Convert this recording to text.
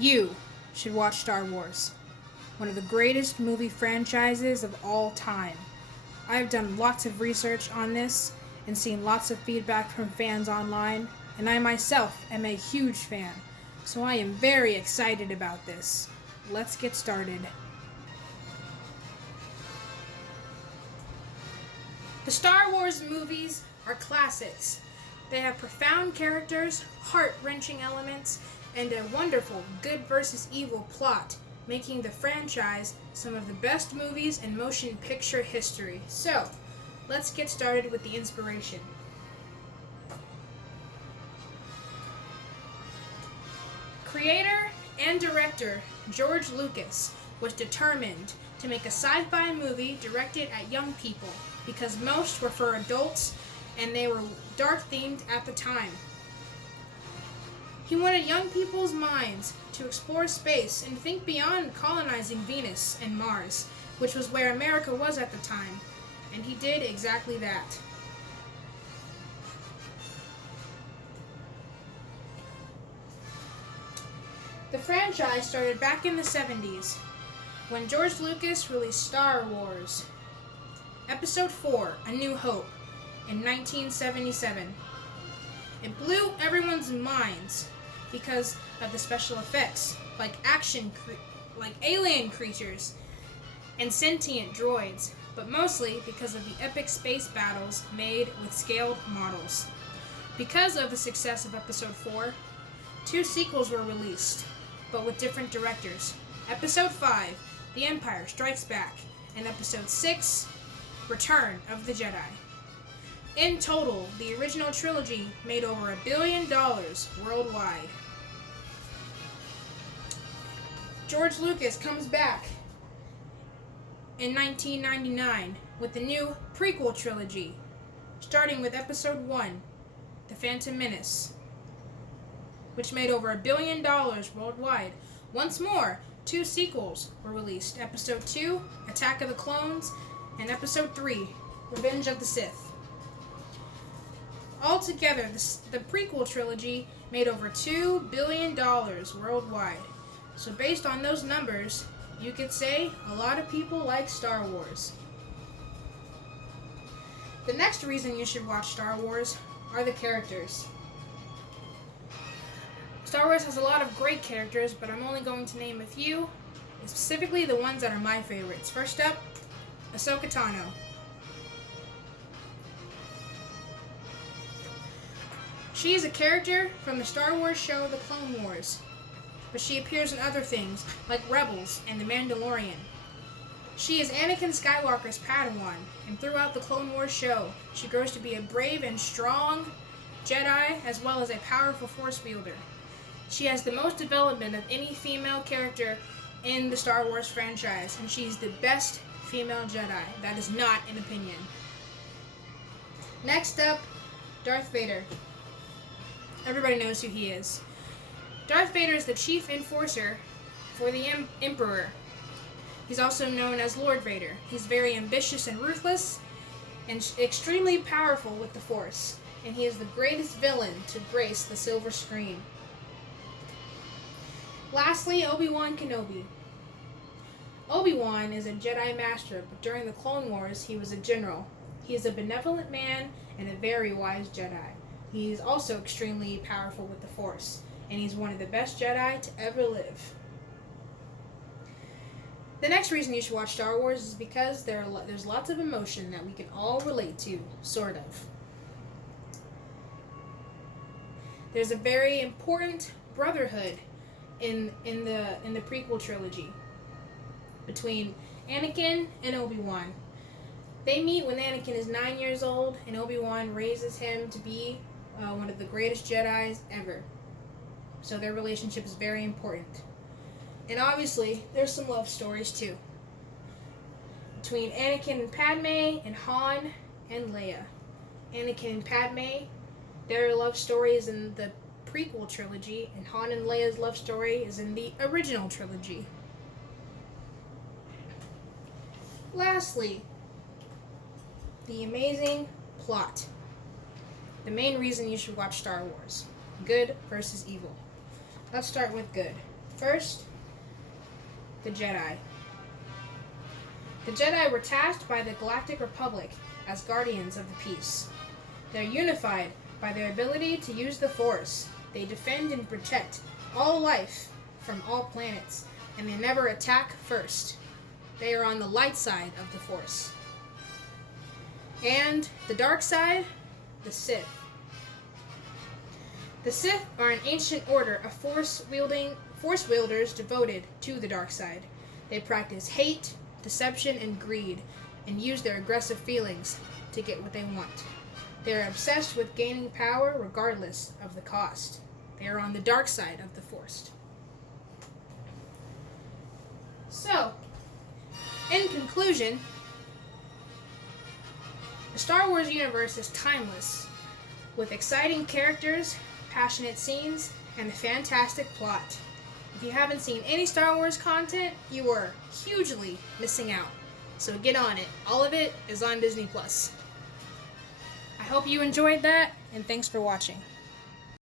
You should watch Star Wars, one of the greatest movie franchises of all time. I've done lots of research on this and seen lots of feedback from fans online, and I myself am a huge fan, so I am very excited about this. Let's get started. The Star Wars movies are classics. They have profound characters, heart-wrenching elements, and a wonderful good versus evil plot, making the franchise some of the best movies in motion picture history. So, let's get started with the inspiration. Creator and director George Lucas was determined to make a sci-fi movie directed at young people because most were for adults and they were dark themed at the time. He wanted young people's minds to explore space and think beyond colonizing Venus and Mars, which was where America was at the time, and he did exactly that. The franchise started back in the 70s when George Lucas released Star Wars Episode 4, A New Hope, in 1977. It blew everyone's minds because of the special effects, like alien creatures and sentient droids, but mostly because of the epic space battles made with scaled models. Because of the success of Episode 4, 2 sequels were released, but with different directors. Episode 5, The Empire Strikes Back, and Episode 6, Return of the Jedi. In total, the original trilogy made over $1 billion worldwide. George Lucas comes back in 1999 with the new prequel trilogy, starting with Episode 1, The Phantom Menace, which made over $1 billion worldwide. Once more, 2 sequels were released, Episode 2, Attack of the Clones, and Episode 3, Revenge of the Sith. Altogether, the prequel trilogy made over $2 billion worldwide. So based on those numbers, you could say a lot of people like Star Wars. The next reason you should watch Star Wars are the characters. Star Wars has a lot of great characters, but I'm only going to name a few, specifically the ones that are my favorites. First up, Ahsoka Tano. She is a character from the Star Wars show The Clone Wars, but she appears in other things like Rebels and The Mandalorian. She is Anakin Skywalker's Padawan, and throughout the Clone Wars show, she grows to be a brave and strong Jedi as well as a powerful Force wielder. She has the most development of any female character in the Star Wars franchise, and she's the best female Jedi. That is not an opinion. Next up, Darth Vader. Everybody knows who he is. Darth Vader is the chief enforcer for the Emperor. He's also known as Lord Vader. He's very ambitious and ruthless, and extremely powerful with the Force. And he is the greatest villain to grace the silver screen. Lastly, Obi-Wan Kenobi. Obi-Wan is a Jedi Master, but during the Clone Wars, he was a general. He is a benevolent man and a very wise Jedi. He's also extremely powerful with the Force, and he's one of the best Jedi to ever live. The next reason you should watch Star Wars is because there's lots of emotion that we can all relate to, sort of. There's a very important brotherhood in the prequel trilogy between Anakin and Obi-Wan. They meet when Anakin is 9 years old, and Obi-Wan raises him to be one of the greatest Jedis ever. So their relationship is very important. And obviously, there's some love stories too. Between Anakin and Padme, and Han and Leia. Anakin and Padme, their love story is in the prequel trilogy, and Han and Leia's love story is in the original trilogy. Lastly, the amazing plot. The main reason you should watch Star Wars. Good versus evil. Let's start with good. First, the Jedi. The Jedi were tasked by the Galactic Republic as guardians of the peace. They're unified by their ability to use the Force. They defend and protect all life from all planets, and they never attack first. They are on the light side of the Force. And the dark side, the Sith. The Sith are an ancient order of force wielders devoted to the dark side. They practice hate, deception, and greed, and use their aggressive feelings to get what they want. They are obsessed with gaining power regardless of the cost. They are on the dark side of the Force. So, in conclusion, the Star Wars universe is timeless, with exciting characters, passionate scenes, and a fantastic plot. If you haven't seen any Star Wars content, you are hugely missing out. So get on it. All of it is on Disney+. I hope you enjoyed that, and thanks for watching.